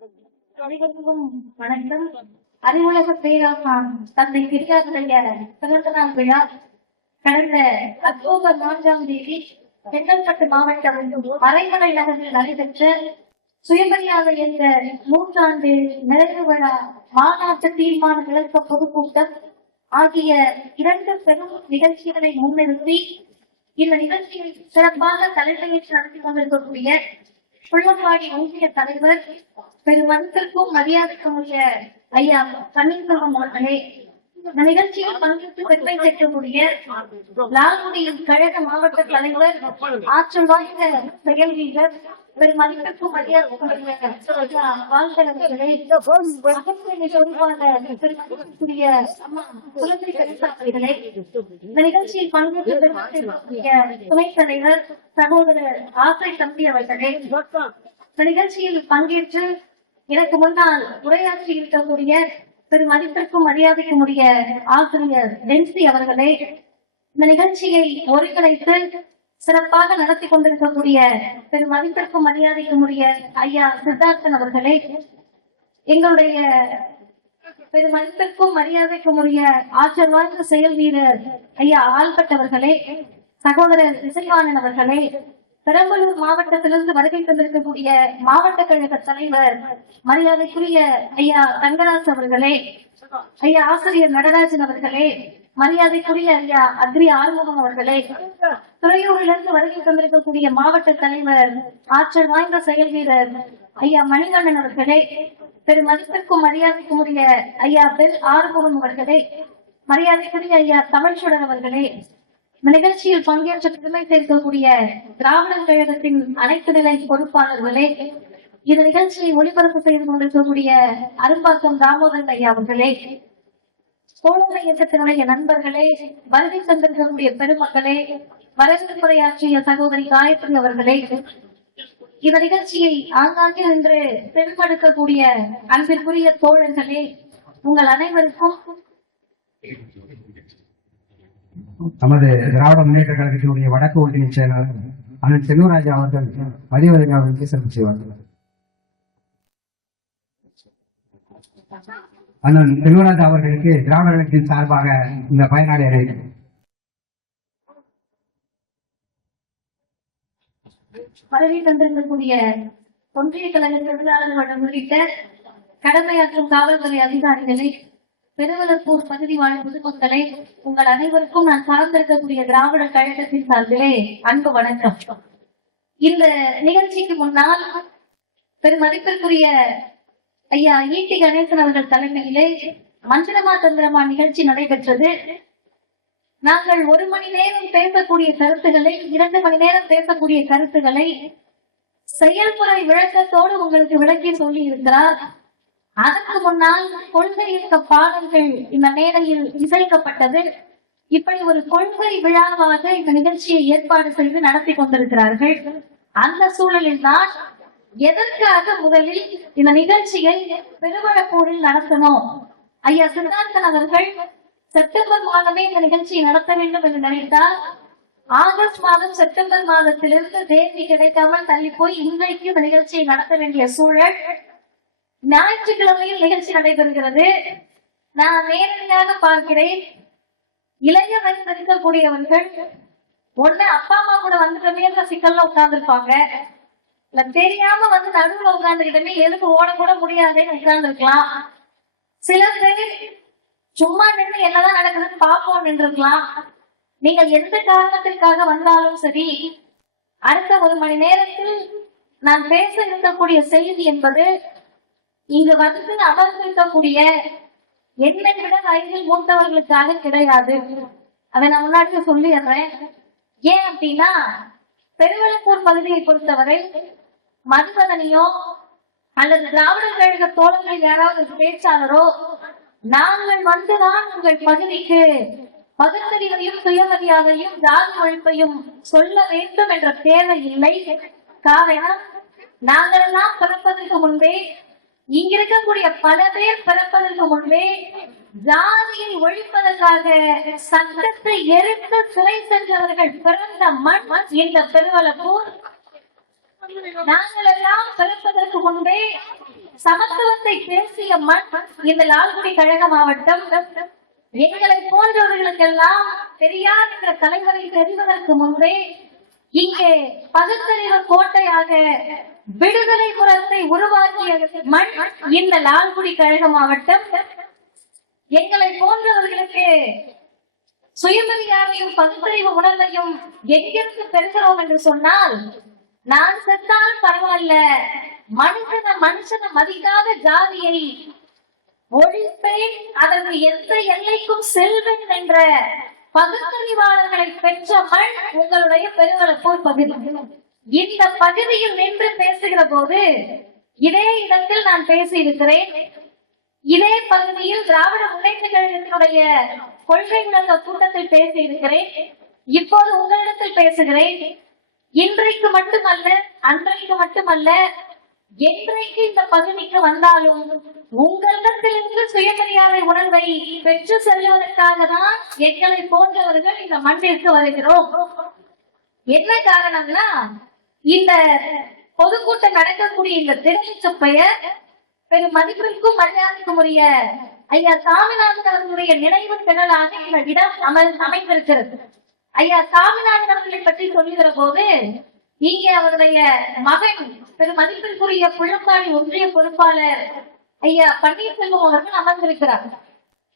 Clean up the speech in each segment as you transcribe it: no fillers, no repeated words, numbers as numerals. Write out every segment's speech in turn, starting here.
அனைவருக்கும் வணக்கம். அறிவுலக பேராசான் தந்தை பெரியாருடைய பிறந்த நாள் விழா கடந்த அக்டோபர் 4ஆம் தேதி செங்கல்பட்டு மாவட்டம் மறைமலை நகரில் நடைபெற்ற சுயமரியாதை என்ற 3ஆண்டு நிறைவு விழா மாநாட்டு தீர்மான விளக்க பொதுக்கூட்டம் ஆகிய 2 பெரும் நிகழ்ச்சிகளை முன்னிறுத்தி இந்த நிகழ்ச்சியை சிறப்பாக தலைமையேற்று நடத்தி கொண்டிருக்கக்கூடிய புள்ளம்பாடி ஒன்றிய தலைவர் பெருமதிப்பிற்கும் மரியாதைக்கும் உரிய ஐயா பன்னீர்செல்வம் அவர்களே, இந்த நிகழ்ச்சியில் பங்கேற்று பெருமை சேர்க்கக்கூடிய லால்குடியின் கழக மாவட்ட தலைவர் ஆற்றல் வாய்ந்த செயல் வீரர் பெருமதிப்பிற்கும் மரியாதைக்கும் இந்த நிகழ்ச்சியில் பங்கேற்று துணைத் தலைவர் சகோதரர் ஆசை தம்பி அவர்களே, இந்த நிகழ்ச்சியில் பங்கேற்று எனக்கு முன்னால் உரையாற்றி இருக்கக்கூடிய பெருமதிப்பிற்கும் மரியாதைக்கும் உரிய ஆசிரியர் டென்சி அவர்களே, இந்த நிகழ்ச்சியை ஒருங்கிணைத்து சிறப்பாக நடத்தி கொண்டிருக்கக்கூடிய பெருமதிப்பிற்கும் மரியாதைக்கும் உரிய ஐயா சித்தார்த்தன் அவர்களே, எங்களுடைய பெருமதிப்பிற்கும் மரியாதைக்கும் உரிய ஆற்றல் வாய்ந்த செயல் வீரர் ஐயா ஆல்பட் அவர்களே, சகோதரர் இசைவாணன் அவர்களே, பெரம்பலூர் மாவட்டத்திலிருந்து வருகை தந்திருக்கக்கூடிய மாவட்ட கழக தலைவர் மரியாதைக்குரிய ஐயா ரங்கராஜ் அவர்களே, ஐயா ஆசிரியர் நடராஜன் அவர்களே, மரியாதைக்குரிய ஐயா அக்ரி ஆறுமுகம் அவர்களே, துறையூரிலிருந்து வருகை தந்திருக்கக்கூடிய மாவட்ட தலைவர் ஆற்றல் வாய்ந்த செயல் வீரர் ஐயா மணிகண்டன் அவர்களே, பெருமதிப்பிற்கும் மரியாதைக்கும் உரிய ஐயா பெல் ஆறுமுகம் அவர்களே, மரியாதைக்குரிய ஐயா தமிழ்ச்சுடர் அவர்களே, இந்த நிகழ்ச்சியில் பங்கேற்ற பெருமை சேர்க்கக்கூடிய திராவிடர் கழகத்தின் அனைத்து நிலை பொறுப்பாளர்களே, இந்த நிகழ்ச்சியை ஒளிபரப்பு செய்து கொண்டிருக்கக்கூடிய அரும்பாக்கம் தாமோதரன் ஐயா அவர்களே, தோழமை இயக்கத்தினுடைய நண்பர்களே, வருகை தந்திருக்கக்கூடிய பெருமக்களே, வரவேற்புரையாற்றிய சகோதரி காயத்ரி அவர்களே, இந்த நிகழ்ச்சியை ஆங்காங்கே நின்று பெருமெடுக்கக்கூடிய அன்பிற்குரிய தோழர்களே, உங்கள் அனைவருக்கும் நமது திராவிட முன்னேற்ற கழகத்தினுடைய வடக்கு ஒன்றிய செயலாளர் அண்ணன் செல்வராஜா அவர்கள் மதிவதற்கு அவர்களுக்கு சிறப்பு செய்வார்கள். அண்ணன் செல்வராஜா அவர்களுக்கு திராவிட கழகத்தின் சார்பாக இந்த பயனாளிகளை பதவி தந்திருக்கக்கூடிய ஒன்றிய கழக தொழிலாளர்கள் உள்ளிட்ட கடமையாற்றும் காவல்துறை அதிகாரிகளை, பெருவலப்பூர் பகுதி வாழும் பொதுமக்களை, உங்கள் அனைவருக்கும் நான் சார்ந்திருக்கக்கூடிய திராவிட கழகத்தின் சார்பிலே அன்பு வணக்கம். இந்த நிகழ்ச்சிக்கு முன்னால் பெருமதிப்பிற்குரிய ஐயா ஈட்டி கணேசன் அவர்கள் தலைமையிலே மஞ்சளமா தந்திரமா நிகழ்ச்சி நடைபெற்றது. நாங்கள் 1 மணி நேரம் பேசக்கூடிய கருத்துக்களை, 2 மணி நேரம் பேசக்கூடிய கருத்துக்களை செயல்முறை விளக்கத்தோடு உங்களுக்கு விளக்கி சொல்லி இருக்கிறார். அதற்கு முன்னால் கொள்கை இயக்க பாடல்கள் இந்த மேடையில் இசைக்கப்பட்டது. இப்படி ஒரு கொள்கை விழாவாக இந்த நிகழ்ச்சியை ஏற்பாடு செய்து நடத்தி கொண்டிருக்கிறார்கள். அந்த சூழலில் தான் எதற்காக முதலில் இந்த நிகழ்ச்சியை பெருவளப்பூரில் நடத்தணும், ஐயா சித்தார்த்தன் அவர்கள் செப்டம்பர் மாதமே இந்த நிகழ்ச்சியை நடத்த வேண்டும் என்று நினைத்தால் ஆகஸ்ட் மாதம் செப்டம்பர் மாதத்திலிருந்து தேதி கிடைக்காமல் தள்ளி போய் இன்றைக்கு இந்த நிகழ்ச்சியை நடத்த வேண்டிய சூழல். ஞாயிற்றுக்கிழமையில் நிகழ்ச்சி நடைபெறுகிறது. நான் நேரடியாக பார்க்கிறேன், இளைய வயதில் இருக்கக்கூடியவர்கள் ஒண்ணு அப்பா அம்மா கூட வந்துட்டமே சிக்கல்ல உட்கார்ந்துருப்பாங்க, இல்ல தெரியாம வந்து நடுவுல உட்கார்ந்துகிட்டமே எதுக்கு ஓட கூட முடியாதுன்னு உட்கார்ந்து இருக்கலாம். சில பேர் சும்மா நின்று என்னதான் நடக்குதுன்னு பார்ப்போம் நின்றுக்கலாம். நீங்கள் எந்த காரணத்திற்காக வந்தாலும் சரி, அடுத்த 1 மணி நேரத்தில் நான் பேச இருக்கக்கூடிய செய்தி என்பது இங்கு வந்து அமர்ந்திருக்கக்கூடிய என்னை விட வயதில் மூத்தவர்களுக்காக கிடையாது. அதை நான் முன்னாடி சொல்லிடுறேன். ஏன் அப்படின்னா, பெருவளப்பூர் பகுதியை பொறுத்தவரை மதுவதனையோ அல்லது திராவிடர் கழக தோழர்கள் யாராவது பேச்சாளரோ நாங்கள் வந்துதான் உங்கள் பகுதிக்கு பகுத்தறிவையும் சுயமரியாதையும் ஜாதி ஒழிப்பையும் சொல்ல வேண்டும் என்ற தேவை இல்லை. காரணம், நாங்களெல்லாம் பிறப்பதற்கு முன்பே, இங்கிருக்கக்கூடிய பல பேர் பிறப்பதற்கு முன்பே ஜாதியை ஒழிப்பதற்காக சட்டத்தை எரித்து சிறை சென்றவர்கள் பிறந்த மண் இந்த பெருவளப்பூர். நாங்கள் எல்லாம் பிறப்பதற்கு முன்பே சமத்துவத்தை பேசிய மண் இந்த லால்குடி கழக மாவட்டம். எங்களை போன்றவர்களுக்கெல்லாம் பெரியார் என்ற தலைவரை தெரிவதற்கு முன்பே இங்கே பகுத்தறிவு கோட்டையாக விடுதலை புறத்தை உருவாக்கிய மண் இந்த லால்குடி கழக மாவட்டம். எங்களை போன்றவர்களுக்கு சுயமரியாதையும் பகுத்தறிவு உணர்வையும் எங்கிருந்து பெறுகிறோம் என்று சொன்னால், நான் செத்தால் பரவாயில்ல, மனுஷனை மதிக்காத ஜாதியை ஒழிப்பேன், அதற்கு எந்த எல்லைக்கும் செல்வேன் என்ற பகுத்தறிவாளர்களை பெற்ற மண் உங்களுடைய பெருவளப்போர் பகுதி. இந்த பகுதியில் நின்று பேசுகிற போது இதே இடத்தில் நான் பேசியிருக்கிறேன். இதே பகுதியில் திராவிட முன்னேற்ற கழகத்தினுடைய கொள்கை விளக்க கூட்டத்தில் பேசியிருக்கிறேன். இப்போது உங்களிடத்தில் பேசுகிறேன். இன்றைக்கு மட்டுமல்ல, அன்றைக்கு மட்டுமல்ல, என்றைக்கு இந்த பகுதிக்கு வந்தாலும் உங்களிடத்திலிருந்து சுயமரியாதை உணர்வை பெற்று செல்வதற்காக தான் எங்களை போன்றவர்கள் இந்த மண்ணிற்கு வருகிறோம். என்ன காரணம்னா, இந்த பொதுக்கூட்டம் நடக்கக்கூடிய இந்த திரைக்கு பெயர் பெரும் மதிப்பிற்கும் மரியாதைக்கும் உரிய ஐயா சாமிநாதன் அவர்களுடைய நினைவு திடலாக இந்த இடம் அமைந்திருக்கிறது. ஐயா சாமிநாதன் அவர்களை பற்றி சொல்லுகிற போது இங்கே அவருடைய மகன் பெரும் மதிப்பிற்குரிய புள்ளம்பாடி ஒன்றிய பொறுப்பாளர் ஐயா பன்னீர்செல்வம் அவர்கள் அமர்ந்திருக்கிறார்.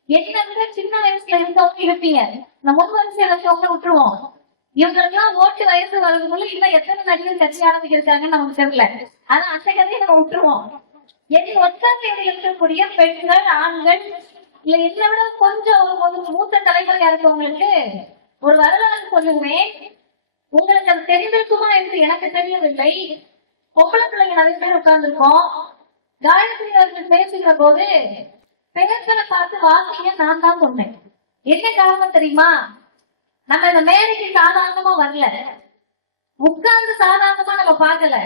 என்ன விட சின்ன வயசுல இருந்தவங்க இருப்பீங்க, இந்த முன் வரிசையில இருக்கவங்க விட்டுருவோம். இவங்களுக்கெல்லாம் ஓட்டு வயசு வரதுக்குள்ள இன்னும் எத்தனை நடிகர் கட்சி ஆரம்பிச்சிருக்காங்கன்னு நமக்கு தெரியல. ஆனா அந்த கதையை நம்ம விட்டுருவோம். என் ஒற்றாமையில் இருக்கக்கூடிய பெண்கள், ஆண்கள், இல்ல என்னை விட கொஞ்சம் மூத்த தலைவர்களா இருக்கவங்களுக்கு ஒரு வரலாறு சொல்லுவேன். உங்களுக்கு அது தெரிந்திருக்குமா என்று எனக்கு தெரியவில்லை. பொம்பளை பிள்ளைங்க நிறைய பேர் உட்கார்ந்துருக்கோம். காயத்ரி அவர்கள் பேசுகிற போது பெண்களை பார்த்து வாசிங்க நான் தான் சொன்னேன். என்ன காரணம் தெரியுமா? நம்ம இந்த மேடைக்கு சாதாரணமா வரல, உட்கார்ந்து சாதாரணமா நம்ம பார்க்கல.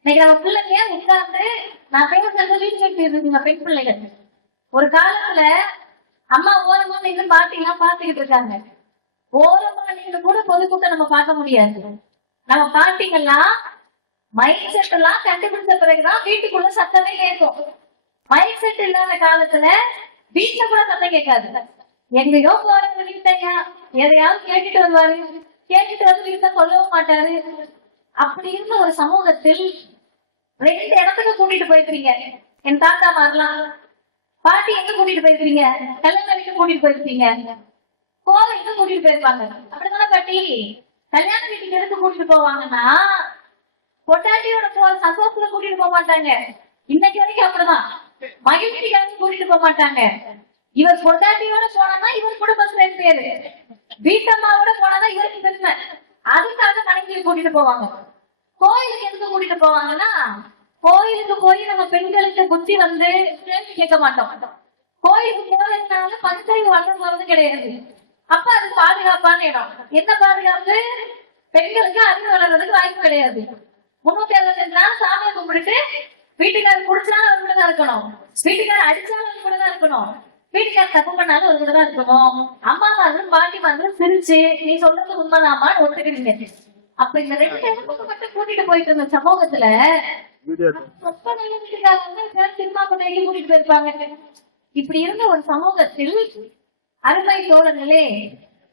இன்னைக்கு நம்ம பிள்ளைங்க உட்கார்ந்து நான் பேசுறது வீட்டு இருக்குங்க. பெண் பிள்ளைகள் ஒரு காலத்துல அம்மா ஓரமா நின்று பாத்தீங்கன்னா பாத்துக்கிட்டு இருக்காங்க. ஓரமா நின்று கூட பொதுக்கூட்டம் நம்ம பார்க்க முடியாது. நம்ம பாத்தீங்கன்னா மைக் செட் எல்லாம் கண்டுபிடிச்ச பிறகுதான் வீட்டுக்குள்ள சத்தமே கேட்கும். மைக் செட் இல்லாத காலத்துல வீட்டுல கூட சத்தம் கேட்காது. எங்கேயோ போறது வீட்டையா எதையாவது கேட்டுட்டு வருவாரு, கேட்டுட்டு வந்து வீட்டுல சொல்லவும் மாட்டாரு. அப்படி இருந்த ஒரு சமூகத்தில் 2 இடத்துக்கு கூட்டிட்டு போயிருக்கீங்க. என் தாத்தா மாறலாம் பாட்டி எங்க கூட்டிட்டு போயிருக்கீங்க? கல்யாணம் கூட்டிட்டு போயிருக்கீங்க, கோவிலுக்கு கூட்டிட்டு போயிருப்பாங்க. அப்படிதானே பாட்டி? கல்யாண வீட்டுக்கு எடுத்து கூட்டிட்டு போவாங்கன்னா பொட்டாட்டியோட சந்தோஷத்துல கூட்டிட்டு போக மாட்டாங்க. இன்னைக்கு வரைக்கும் அப்படிதான். மகிழ்ச்சிக்காக கூட்டிட்டு போக மாட்டாங்க. இவர் பொட்டாட்டியோட போனா இவர் குடும்பத்துல 2 பேரு, வீட்டம்மாவோட போனா இவருக்கு பெருமை. அதுக்காக மனைவியை கூட்டிட்டு போவாங்க. கோயிலுக்கு எதுக்கு கூட்டிட்டு போவாங்கன்னா, கோயிலுக்கு போய் நம்ம பெண்களுக்கு புத்தி வந்து கேள்வி கேட்க மாட்டோம். கோயிலுக்கு போறதுனால பகுத்தறிவு வளர்ந்து வரது கிடையாது. அப்ப அது பாதுகாப்பான இடம். என்ன பாதுகாப்பு? பெண்களுக்கு அறிவு வளர்றதுக்கு வாய்ப்பு கிடையாது. 365 நாள் சாமியை கும்பிட்டுட்டு வீட்டுக்காரர் குடிச்சாலும் அவர் கூட தான் இருக்கணும், வீட்டுக்காரர் அடிச்சாலும் அவர் கூட தான் இருக்கணும், வீட்டுக்காரர் தப்பு பண்ணாலும் அவர் கூட தான் இருக்கணும். அம்மா மார்களும் பாட்டி மார்களும் சிரிச்சு நீ சொல்றது உண்மைதாமான்னு ஒத்துக்கிறீங்க. அப்ப இந்த 2 இடத்துக்கு மட்டும் கூட்டிட்டு போயிட்டு இருந்த சமூகத்துல சினிமா கொண்டைக்கு கூட்டிட்டு போயிருப்பாங்க. இப்படி இருந்த ஒரு சமூகத்தில் அருமை தோழர்களே,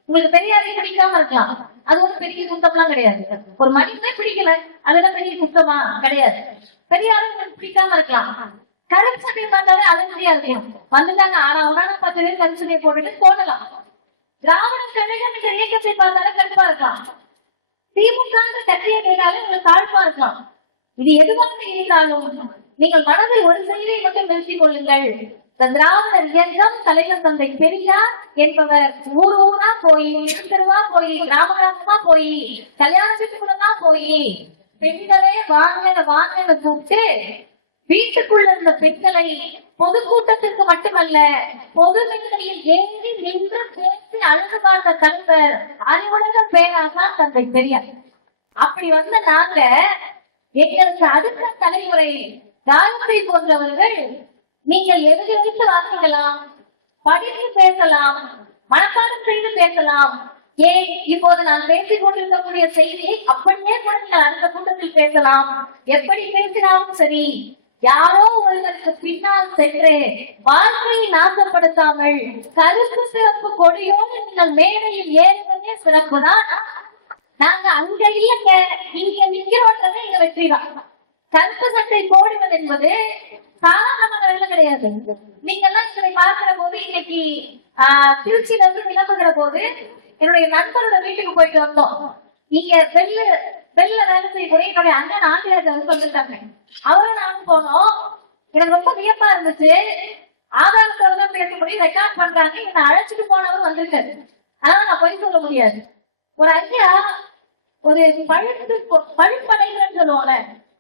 உங்களுக்கு பெரியாரை பிடிக்காம இருக்கலாம், அது ஒரு பெரிய குத்தம்லாம் கிடையாது. ஒரு மனிதனை பிடிக்கல, அதுதான் பெரிய குத்தமா கிடையாது. பெரியாரை உங்களுக்கு பிடிக்காம இருக்கலாம், கருப்பு பார்த்தாலே அலர்ஜியா இருக்கும். வந்துட்டாங்க 10 பேர் கருப்பு போட்டுட்டு போடலாம். திராவிட கழகம் என்ற இயக்கத்தை பார்த்தாலே கருப்பா இருக்கலாம், திமுக கட்சியை கேட்டாலும் உங்களுக்கு தாழ்ப்பா இருக்கலாம். இது எதுவாக இருந்தாலும் நீங்கள் மனதில் ஒரு செய்தியை மட்டும் நிறுத்திக் கொள்ளுங்கள். திராவிடர் இயக்கம் தலைவர் தந்தை பெரியார் என்பவர் ஊர் ஊரா போய், தெருவா போய், கிராமமா போய், கல்யாண வீட்டுக்குள்ளதான் போய் பெண்களே வாங்க வாங்க கூப்பிட்டு வீட்டுக்குள்ள இருந்த பெண்களை பொதுக்கூட்டத்திற்கு மட்டுமல்ல பொது மேடையில் ஏறி நின்று பேசி அழுது பார்த்த தலைவர் அறிவுலக பேராக தந்தை பெரியார். அப்படி வந்த நாங்க எங்களுக்கு அடுத்த தலைமுறை காயத்ரி போன்றவர்கள் நீங்கள் எழுதி வாசிக்கலாம், படித்து பேசலாம், மனப்பாடம் செய்து பேசலாம். ஏன் இப்போது நான் பேசிக் கொண்டிருக்கக்கூடிய செய்தியை அப்படியே கூட நீங்கள் அடுத்த கூட்டத்தில் பேசலாம். எப்படி பேசினாலும் சரி, யாரோ ஒருவர் சென்று வாழ்க்கையை நாசப்படுத்தாமல் கருப்பு சிறப்பு கொடியோடு நீங்கள் மேடையில் ஏறுவதே சிறப்புதான். நாங்க அங்க இல்லைங்க, இங்க நிக்கிறோன்றதே எங்க வெற்றிதான். கருப்பு சட்டை போடுவது என்பது சாதாரண கிடையாது. நீங்க எல்லாம் இதை பார்க்கிற போது, இன்னைக்கு திருச்சியில இருந்து கிளம்புகிற போது என்னுடைய நண்பரோட வீட்டுக்கு போயிட்டு வந்தோம். இங்க வெளில வேலை செய்யக்கூடிய என்னுடைய அண்ணன் ஆசிரியர் வந்துட்டாங்க. அவரும் நானும் போனோம். எனக்கு ரொம்ப வியப்பா இருந்துச்சு. ஆதாரத்தோட பேசப்படி ரெக்கார்ட் பண்றாங்க. என்னை அழைச்சிட்டு போனவர் வந்திருக்காரு. அதனால நான் போய் சொல்ல முடியாது. ஒரு ஐயா ஒரு பழுப்படைகள்னு சொல்லுவோம்ல,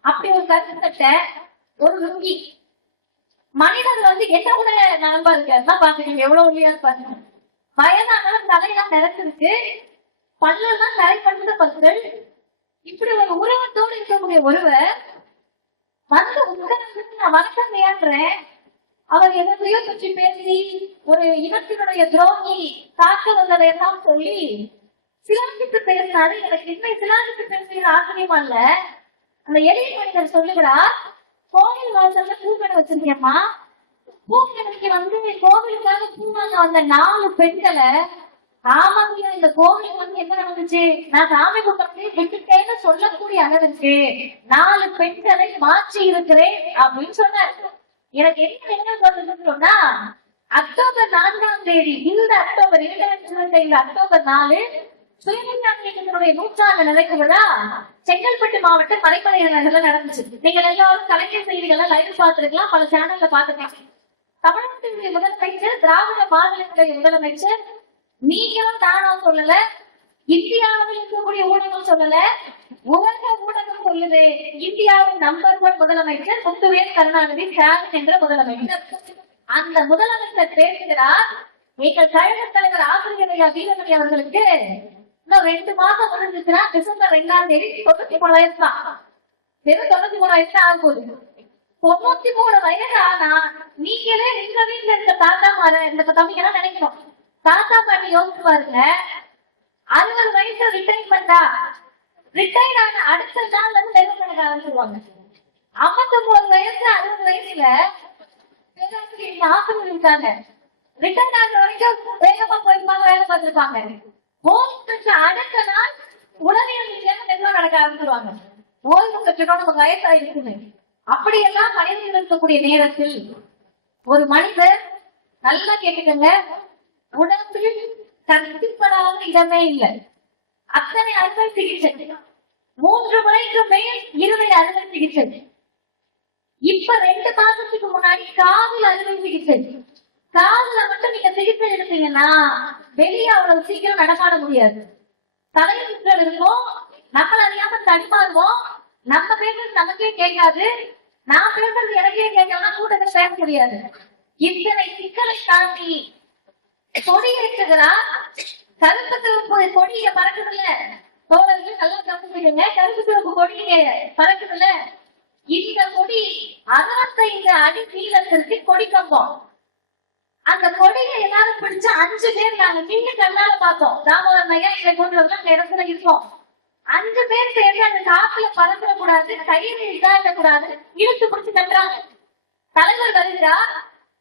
அப்படி ஒரு கருத்தை ஒரு லுங்கி மனிதர் என்ன கூட நலம்பா இருக்காருன்னா பாத்துக்கீங்க, எவ்வளவு ஒல்லியா இருப்பாங்க. வயதானாலும் தலையெல்லாம் நிறைச்சிருக்கு, பல்லெல்லாம் தலை பண்ணுற பற்கள். இப்படி ஒரு உருவத்தோடு இருக்கக்கூடிய ஒருவர் வந்து உட்கார்ந்து நான் வணக்கம் ஏன்றேன். அவர் எதையோ பற்றி பேசி ஒரு இனத்தினுடைய துரோகி தாக்க வந்ததையெல்லாம் சொல்லி சிலாகித்து பேசினாரு. எனக்கு இன்னும் சிலாகித்து பேசுகிற ஆச்சரியமா இல்ல. அந்த எளிய மனிதர் சொல்லுகிறார், கோவில் வாசல்ல பூக்கடை வச்சிருக்கேம்மா, பூக்கடைக்கு கோவிலுக்காக பூ வாங்க வந்த 4 பெண்களை, ஆமாங்க இந்த கோவிலுக்கு என்ன நடந்துச்சு, நான் சாமி கூட்டத்தை விட்டுட்டேன்னு சொல்லக்கூடிய அளவுக்கு 4 பெண்களை மாற்றி இருக்கிறேன் அப்படின்னு சொன்னார். எனக்கு என்ன சொல்றதுன்னு சொன்னா, அக்டோபர் 4ஆம் தேதி, இந்த அக்டோபர் 2025 அக்டோபர் 4 சுயமரியாதை நூற்றாண்டு நிறைவு விழா செங்கல்பட்டு மாவட்டம் மறைமலை நகர்ல நடந்துச்சு. நீங்க எல்லாரும் கலைஞர் செய்திகள்லாம் லைவ் பார்த்திருக்கலாம், பல சேனல்ல பார்த்துக்கலாம். தமிழகத்தினுடைய முதலமைச்சர், திராவிட மாநிலங்களுடைய முதலமைச்சர், நீங்களும் தானும் சொல்லல, இந்தியாவில் இருக்கக்கூடிய ஊடகம் சொல்லல, உலக ஊடகம் சொல்லுது. இந்தியாவின் நம்பர் 1 முதலமைச்சர் முத்துவேல் கருணாநிதி ஸ்டாலின் என்ற முதலமைச்சர். அந்த முதலமைச்சர் பேசுகிறார், எங்கள் கழக தலைவர் ஆசிரியர் ஐயா வீரமணி அவர்களுக்கு இன்னும் 2 மாசம் முடிஞ்சிச்சுன்னா டிசம்பர் 2ஆம் தேதி 93 வயசு தான். வெறும் 93 வயசு தான் ஆகுது. 93 வயசு ஆனா நீங்களே எங்க வீட்டுல இருக்க தாத்தா மாற இந்த தம்பிக்கெல்லாம் நினைக்கணும். தாத்தா பாட்டி யோசிச்சு பாருங்க, 60 வயசு ரிட்டைர்மெண்டா, ரிட்டையர் ஆன அடுத்த நாள்ல இருந்து நெருங்க கணக்க ஆரம்பிச்சிருவாங்க. 59 வயசு 60 வயசுல பேராசிரியர் ஆசிரியர் இருக்காங்க. ரிட்டையர் ஆகிற வரைக்கும் வேகமா போயிருப்பாங்க, வேலை பார்த்திருப்பாங்க. ஓய்வு பெற்ற அடுத்த நாள் உளவியல் ரீதியாக நெருங்க நடக்க ஆரம்பிச்சிருவாங்க. ஓய்வு பெற்றோம் நமக்கு வயசா இருக்குது. அப்படியெல்லாம் மனிதர்கள் இருக்கக்கூடிய நேரத்தில் ஒரு மனிதர் நல்லா கேட்டுக்கங்க, உடம்பில் கற்பிப்படாத இடமே இல்லை. அத்தனை அறுவை சிகிச்சை, 3 முறைக்கு மேல் இருதய அறுவை சிகிச்சை. இப்ப 2 மாசத்துக்கு முன்னாடி காதில் அறுவை சிகிச்சை. காதுல மட்டும் நீங்க சிகிச்சை எடுத்தீங்கன்னா வெளியே அவ்வளவு சீக்கிரம் நடமாட முடியாது. தலைமுறை இருக்கும், நம்மள அறியாம தடுமாறுவோம், நம்ம பேசுறது நமக்கே கேட்காது, நான் பேசுறது எனக்கே கேட்கலாம், கூட பேச முடியாது. இத்தனை சிக்கலை தாண்டி கொடி ஏற்றுகிறார். கருப்பு சிவப்பு கொடிய பறக்குதுல்ல, தோழர்கள் நல்லா கவனிச்சுடுங்க, கருப்பு சிவப்பு கொடிய பறக்குதுல்ல, இந்த கொடி 65 அடி நீளத்திற்கு கொடி கம்பம். அந்த கொடியை எல்லாரும் பிடிச்ச 5 பேர் நாங்க நீங்க கண்ணால பார்த்தோம். ராமவரம் ஐயா இதை கொண்டு வந்து அந்த இடத்துல இருக்கோம். 5 பேர் சேர்ந்து அந்த காப்புல பறந்துட கூடாது, கையில இதாக்க கூடாது, இழுத்து பிடிச்சு கட்டுறாங்க. தலைவர் வருகிறார்,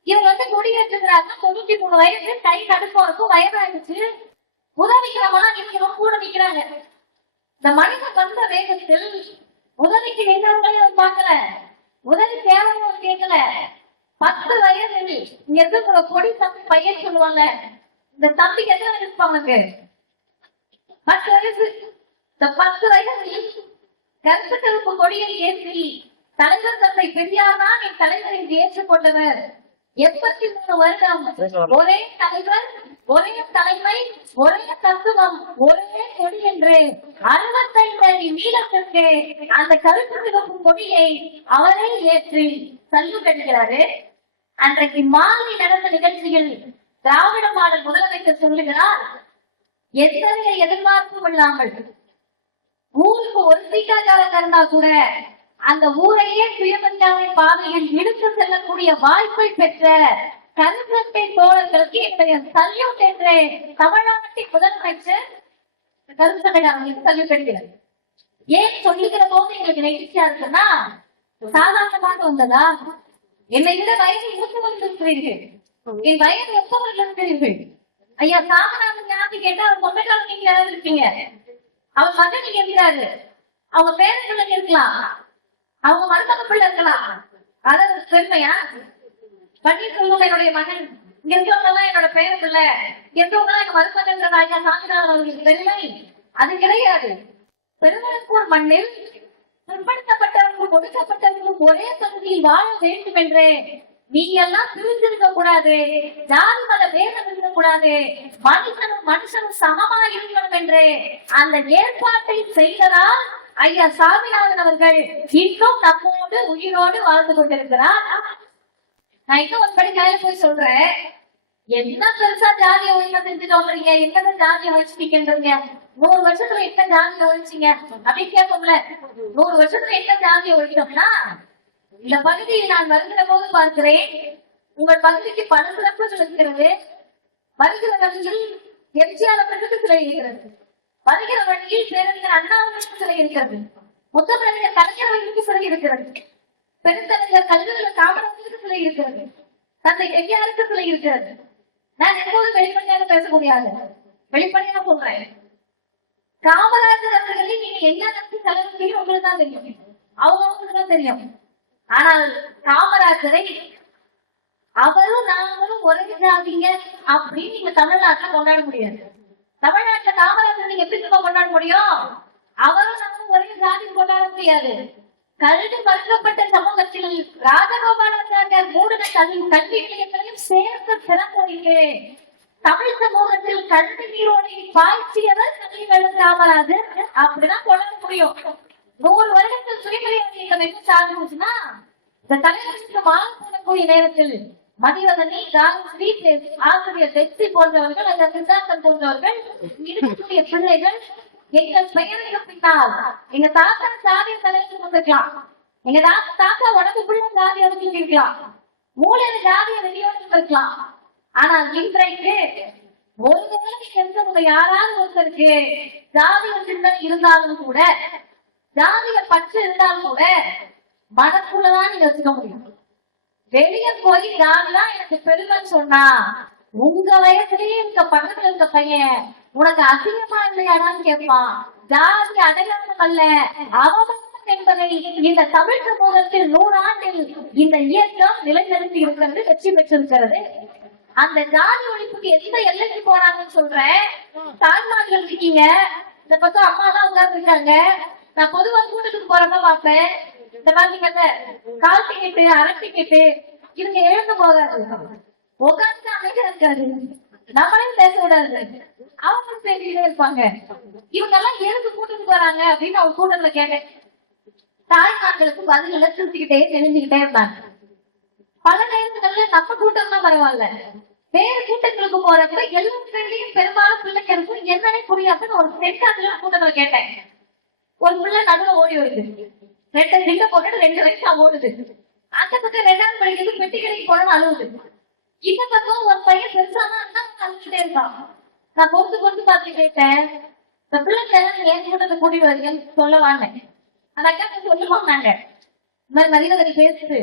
இவங்க கொடியேற்றுகிறாங்க. 93 வயசு, கை கடுப்பா இருக்கும், வயதாயிடுச்சு. உதவிக்கிறவங்களாம் நிற்கிறோம், கூட நிக்கிறாங்க. இந்த மனிதன் வந்த வேகத்தில் உதவிக்கு நின்றவங்களையும் பார்க்கல, உதவி தேவையும் கேட்கல. 10 வயது இங்க இருக்க கொடி தம்பி பையன் சொல்லுவாங்க. இந்த தம்பிக்கு எத்தனை வயசு அவனுக்கு? 10 வயசு. இந்த 10 வயதில் கருப்பு சிவப்பு கொடியை ஏற்றி தலைவர் தந்தை பெரியார் தான் என் தலைவரை ஏற்றுக்கொண்டவர். 83 வருடம் ஒரே தலைவர், ஒரே தலைமை, ஒரே தத்துவம், ஒரே கொடி என்று 65 அடி நீளத்திற்கு அந்த கருப்பு சிவப்பு கொடியை அவரே ஏற்றி சல்யூட் கட்டுகிறாரு. அன்றைக்கு மாலை நடந்த நிகழ்ச்சியில் திராவிட மாடல் முதலமைச்சர் சொல்லுகிறார், எத்தனை எதிர்பார்ப்பும் இல்லாமல் ஊருக்கு ஒரு சீட்டாக்காக இருந்தா கூட அந்த ஊரையே சுயமரியாதை பாதையில் இழுத்து செல்லக்கூடிய வாய்ப்பை பெற்ற கருப்பை தோழர்களுக்கு என்னுடைய சல்யூட் என்று தமிழ்நாட்டின் முதலமைச்சர் கருப்பை அவர்களுக்கு சல்யூட் எடுக்கிறார். ஏன் சொல்லுகிற போது எங்களுக்கு நெகிழ்ச்சியா இருக்குன்னா, சாதாரணமாக வந்ததா? என்னை விட வயது மூத்தவர்கள் இருக்கிறீர்கள், என் வயது ஒத்தவர்கள் இருக்கிறீர்கள். ஐயா சாமநாதன் யாரு கேட்டா அவர் சொந்தக்காரங்க நீங்க யாராவது இருப்பீங்க. அவர் மகன் நீங்க இருக்கிறாரு, அவங்க பேரன் இருக்கலாம், அவங்க மருமக பிள்ளை இருக்கலாம். அதாவது பெருமையா? பன்னீர்செல்வம் என்னுடைய மகன், இங்க இருக்கிறவங்க எல்லாம் என்னோட பேர பிள்ளை, இங்க இருக்கிறவங்க எல்லாம் எங்க மருமகன் ஐயா சாமிநாதன் அவர்களுக்கு பெருமை அது கிடையாது. பெருமளப்பூர் மண்ணில் பிற்படுத்தப்பட்டவர்களும் ஒடுக்கப்பட்டவர்களும் ஒரே பகுதியில் வாழ வேண்டும் என்று நீங்க எல்லாம் பிரிஞ்சிருக்க கூடாது, ஜாதி மத பேதம் இருக்க கூடாது, மனுஷனும் சமமா இருக்கணும் என்று அந்த ஏற்பாட்டை செய்ததால் ஐயா சாமிநாதன் அவர்கள் இன்னும் நம்மோடு உயிரோடு வாழ்ந்து கொண்டிருக்கிறார். நான் இன்னும் ஒரு படி மேல போய் சொல்றேன், என்ன பெருசா ஜாதியை ஒழிக்க செஞ்சுட்டோம்றீங்க, என்ன ஜாதியை ஒழிச்சிட்டீங்கன்றீங்க, 100 வருஷத்துல என்ன ஜாதியை ஒழிச்சிங்க அப்படின்னு கேட்போம்ல. 100 வருஷத்துல என்ன ஜாதியை ஒழிக்கணும்னா, இந்த பகுதியில் நான் வருகிற போது பார்க்கிறேன், உங்கள் பகுதிக்கு பல சிறப்புகள் இருக்கிறது. வருகிற வழியில் எம்ஜிஆர் அவர்களுக்கு சிலை இருக்கிறது, வருகிற வழியில் பேரறிஞர் அண்ணா அவர்களுக்கு சிலை இருக்கிறது, முத்தமிழறிஞர் கலைஞர் அவர்களுக்கு சிலை இருக்கிறது, பெருந்தலைஞர் கல்வியில் காமராஜருக்கு சிலை இருக்கிறது, தந்தை எம்ஜிஆருக்கு சிலை இருக்கிறது. நான் எப்போதும் வெளிப்படையாக பேச முடியாது, வெளிப்படையாக சொல்றேன். காமராஜர் அவர்களை நீங்க என்ன நடத்தி தலைவர்கள் உங்களுக்கு தான் தெரியும், அவங்களுக்கு தான் தெரியும். ஆனால் காமராஜரை அவரும் நாங்களும் ஒரே ஜாதிங்க அப்படின்னு நீங்க தமிழ்நாட்டுல கொண்டாட முடியாது. தமிழ்நாட்டுல காமராஜர் நீங்க எப்படி கொண்டாட முடியும்? அவரும் நாங்களும் ஒரே ஜாதி கொண்டாட முடியாது. கல்வி மறுக்கப்பட்ட சமூகத்தில் ராஜகோபாலாச்சாரியார் மூடின கல்வி நிலையங்களையும் சேர்த்து சிறப்பு தமிழ் சமூகத்தில் கல்வி நீரோடை பாய்ச்சியவர் கல்வி காமராஜர் அப்படிதான் கொண்டாட முடியும். 100 வருடங்கள் சுயமரியாதை இயக்கம் என்ன சாதிச்சுன்னா, இந்த தலைவருக்கு மாறு போடக்கூடிய நேரத்தில் மதிவதனி, காந்தி, ஆசிரியர் வெற்றி போன்றவர்கள், அந்த சித்தாந்தம் போன்றவர்கள் இருக்கக்கூடிய பிள்ளைகள் எங்கள் பெயருக்கு பின்னால் எங்க தாத்தா சாதிய தலைவர் வந்திருக்கலாம், எங்க தாத்தா உடம்புக்குள்ள ஜாதியை இருக்கலாம், மூலையில ஜாதிய வெளியோடு இருக்கலாம். ஆனால் இன்றைக்கு ஒரு வேலைக்கு சென்றவங்க யாராவது ஒருத்தருக்கு ஜாதிய சிந்தனை இருந்தாலும் கூட, ஜாதிய பற்று இருந்தாலும் கூட மனக்குள்ளதான் நீங்க வச்சுக்க முடியும். வெளியே போய் ஜாதிதான் எனக்கு பெருமைன்னு சொன்னா, உங்க வயசுலயே இருக்க பக்கத்துல இருக்க பையன் உனக்கு அசிங்கமா இல்லையாடான்னு கேட்பான். ஜாதி அடையாளம் அல்ல, அவமானம் என்பதை இந்த தமிழ் சமூகத்தில் 100 ஆண்டில் இந்த இயக்கம் நிலைநிறுத்தி இருக்கிறது, வெற்றி பெற்றிருக்கிறது. அந்த ஜாதி ஒழிப்புக்கு எந்த எல்லைக்கு போறாங்கன்னு சொல்றேன். தாய்மார்கள் இருக்கீங்க, இந்த பக்கம் அம்மா தான் உட்கார்ந்து இருக்காங்க. நான் பொதுவா கூட்டத்துக்கு போறப்ப பாப்பேன், இந்த பாத்தீங்கல்ல கால் டிக்கெட்டு, அரை டிக்கெட்டு, இவங்க எழுந்து போகாது, உட்காந்து அமைதியா இருக்காது, நம்மளையும் பேச விடாது, அவங்க பேசிக்கிட்டே இருப்பாங்க. இவங்க எல்லாம் எழுந்து கூட்டத்துக்கு போறாங்க அப்படின்னு அவங்க கூட்டத்துல கேட்டேன். தாய்மார்களுக்கு பதில திருத்திக்கிட்டே தெரிஞ்சுக்கிட்டே இருந்தாங்க. பல நேரங்கள்ல நம்ம கூட்டம் தான் பரவாயில்ல, வேறு கூட்டங்களுக்கு போறப்ப எல்லாத்தையும் பெரும்பாலும் பிள்ளைங்க இருக்கும், என்னன்னே புரியாதுன்னு ஒரு பெண்காட்டுல கூட்டத்துல கேட்டேன். ஒரு பிள்ளை நடுவுல ஓடி வருது, 2 திட்ட போட்டு 2 வயசா ஓடுது. அந்த பக்கம் 2ஆவது படிக்கிறது பெட்டி கடைக்கு போன அழுவுது. இந்த பக்கம் ஒரு பையன் பெருசானா அழுச்சுட்டே இருக்கான். நான் பொறுத்து பார்த்து கேட்டேன், இந்த பிள்ளைங்க ஏன் கூட்டத்தை கூட்டி வரீங்கன்னு சொல்ல வாங்க. அந்த அக்கா சொல்லுவோம், நாங்க இந்த மாதிரி மரியாதை பேசுது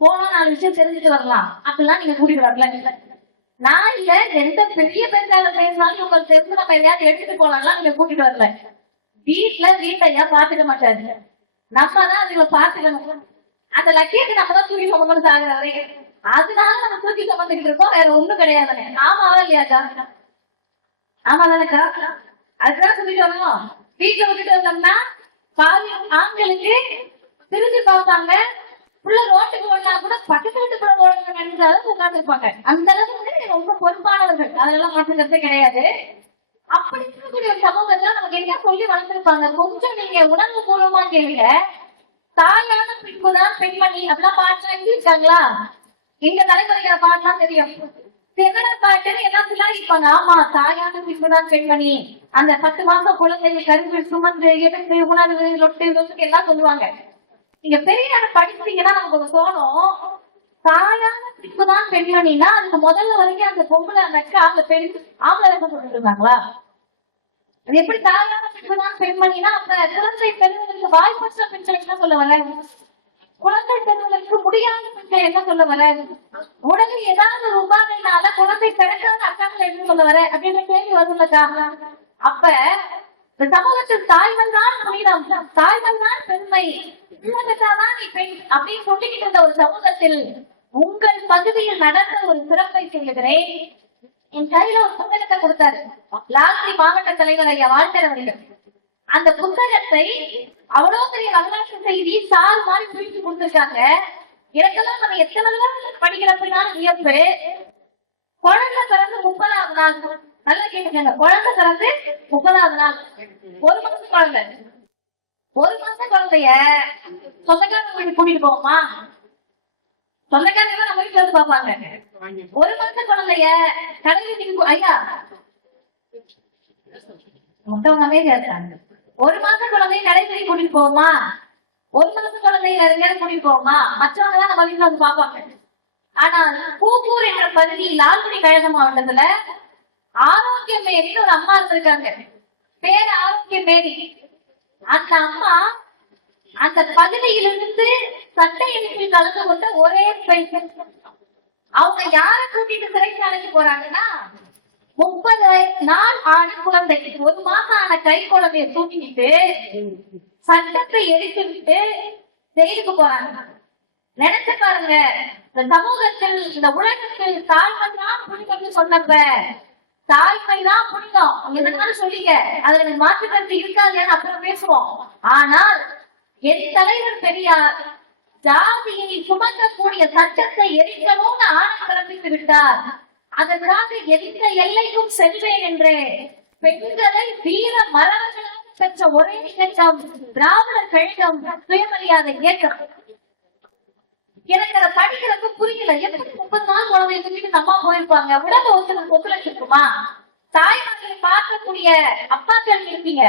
போனா 4 விஷயம் தெரிஞ்சுட்டு வரலாம், அப்படிலாம் நீங்க கூட்டிட்டு வரல. நான் இல்ல, எந்த பெரிய பெருசாக பேசினாலும் உங்களுக்கு தெரிஞ்சு நம்ம எதையாவது எடுத்துட்டு போனாலாம் நீங்க கூட்டிட்டு வரல. வீட்டையா பாத்துக்க மாட்டாரு, நம்ம தான் அதுல பாத்துக்கணும். அந்த லட்சியத்தை நம்ம தான் தூக்கி சுமந்து சாகுறாரு, அதனால நம்ம தூக்கி சுமந்துக்கிட்டு இருக்கோம், வேற ஒண்ணும் கிடையாதுங்க. ஆமாவா இல்லையாக்கா? ஆமா தானேக்கா? அதுதான் சொல்லிட்டு வரணும். வீட்டுல விட்டுட்டு வந்தோம்னா பாதி ஆண்களுக்கு திரும்பி பார்ப்பாங்க, புள்ள ரோட்டுக்கு ஓடினா கூட பக்கத்து வீட்டுக்குள்ள ஓடுங்க நினைச்சாலும் உட்கார்ந்து இருப்பாங்க. அந்த அளவுக்கு ரொம்ப பொறுப்பானவர்கள், அதெல்லாம் மாற்றுக்கிறதே கிடையாது. அப்படி இருக்கக்கூடிய ஒரு சமூகத்துல நமக்கு என்ன சொல்லி வளர்ந்துருப்பாங்க, கொஞ்சம் நீங்க உணர்வு பூர்வமா கேளுங்க. தாயான பின்புதான் பெண்மணி அப்படிலாம் பாட்டு எழுதிருக்காங்களா? எங்க தலைமுறைகளை பாட்டுலாம் தெரியும். என்னடா பாட்டுன்னு எல்லாம் பிள்ளாடிப்பாங்க. ஆமா, தாயான பின்புதான் பெண்மணி, அந்த 10 மாசம் குழந்தைகள் கருவில் சுமந்து எடுத்து உணர்வு லொட்டு லொட்டு எல்லாம் சொல்லுவாங்க. நீங்க பெரிய படிச்சீங்கன்னா நமக்கு தோணும், தாயான பின்புதான் பெண்மணினா அதுக்கு முதல்ல வரைக்கும் அந்த பொம்பளை அந்த அந்த பெண் ஆம்பளை சொல்லிட்டு இருந்தாங்களா? அது எப்படி தாயான பின்புதான் பெண்மணினா அப்ப குழந்தை பெண்களுக்கு வாய்ப்பற்ற பெண்கள் என்ன சொல்ல வர? குழந்தை பெறுவதற்கு முடியாத பெண்கள் என்ன சொல்ல வர, உடலில் ஏதாவது ஒரு உபாதைனால குழந்தை பிறக்காத அக்காக்கள் என்ன சொல்ல வர அப்படின்ற கேள்வி வரும்லக்கா. அப்ப இந்த சமூகத்தில் தாய்கள் தான் புனிதம், தாய்கள் தான் பெருமை, பிள்ளைதான் நீ பெண் அப்படின்னு சொல்லிக்கிட்டு இருந்த ஒரு சமூகத்தில் உங்கள் பகுதியில் நடந்த ஒரு சிறப்பை சொல்லுகிறேன். என் கையில ஒரு புத்தகத்தை கொடுத்தாரு லால்குடி மாவட்ட தலைவர் ஐயா வாழ்க்கை அவர்கள். அந்த புத்தகத்தை அவ்வளவு பெரிய வரலாற்று செய்தி சாறு மாதிரி பிரித்து கொடுத்திருக்காங்க. எனக்கெல்லாம் நம்ம எத்தனை படிக்கிறப்படினால வியப்பு. குழந்தை பிறந்து 30வது நாள், நல்லா கேட்டுக்கங்க, குழந்தை பிறந்து 30வது நாள், 1 மாசம் குழந்தை, 1 மாசம் குழந்தைய சொந்தக்காரங்க வீட்டுக்கு கூட்டிட்டு போவோமா? சொந்தக்காரங்க நம்ம வீட்டுல வந்து பாப்பாங்க. 1 மாசம் குழந்தைய கடை வீட்டுக்கு ஐயா மொத்தமாவே கேட்டாங்க. 1 மாசம் குழந்தைய கடைபிடி கூட்டிட்டு போவோமா? 1 மாசம் குழந்தைய நேரம் கூட்டிட்டு போவோமா? மற்றவங்க தான் நம்ம வீட்டுல வந்து பாப்பாங்க. ஆனால் பூக்கூர் என்ற பகுதி லால்குடி கழக மாவட்டத்துல ஆரோக்கிய மேரின்னு ஒரு அம்மா இருந்திருக்காங்க. பேர் ஆரோக்கிய மேரி. அந்த அம்மா அந்த பகுதியிலிருந்து சட்ட எண்ணிக்கையில் கலந்து கொண்ட ஒரே பெண். அவங்க யார கூட்டிட்டு சிறைச்சாலைக்கு போறாங்கன்னா 30 நாள் ஆன குழந்தை, 1 மாசம் ஆன கை குழந்தைய தூக்கிட்டு சட்டத்தை எரித்து விட்டு ஜெயிலுக்கு போறாங்க. நினைச்சு பாருங்க, இந்த சமூகத்தில் இந்த உலகத்தில் தாய்மைதான் புனிதம்னு சொன்னப்ப தாய்மைதான் புனிதம் எதுனாலும் சொல்லிக்க, அதுல எனக்கு மாற்று கருத்து இருக்காதுன்னு அப்புறம் பேசுவோம். ஆனால் என் தலைவர் பெரியார் ஜாதியை சுமக்கக்கூடிய சட்டத்தை எரிக்கணும்னு ஆணை பிறப்பித்து விட்டார். அதற்காக எந்த எல்லைக்கும் செல்வேன் என்று பெண்களை வீர மரபர்களாக பெற்ற ஒரே இயக்கம் திராவிடர் கழகம் சுயமரியாதை இயக்கம். எனக்கு அதை படிக்கிறப்ப புரியல. எப்படி 30 நாள் குழந்தைய தூக்கிட்டு அம்மா போயிருப்பாங்க? உடம்பு ஒத்துழைச்சிருக்குமா? தாய்மார்களை பார்க்கக்கூடிய அப்பாக்கள் இருப்பீங்க,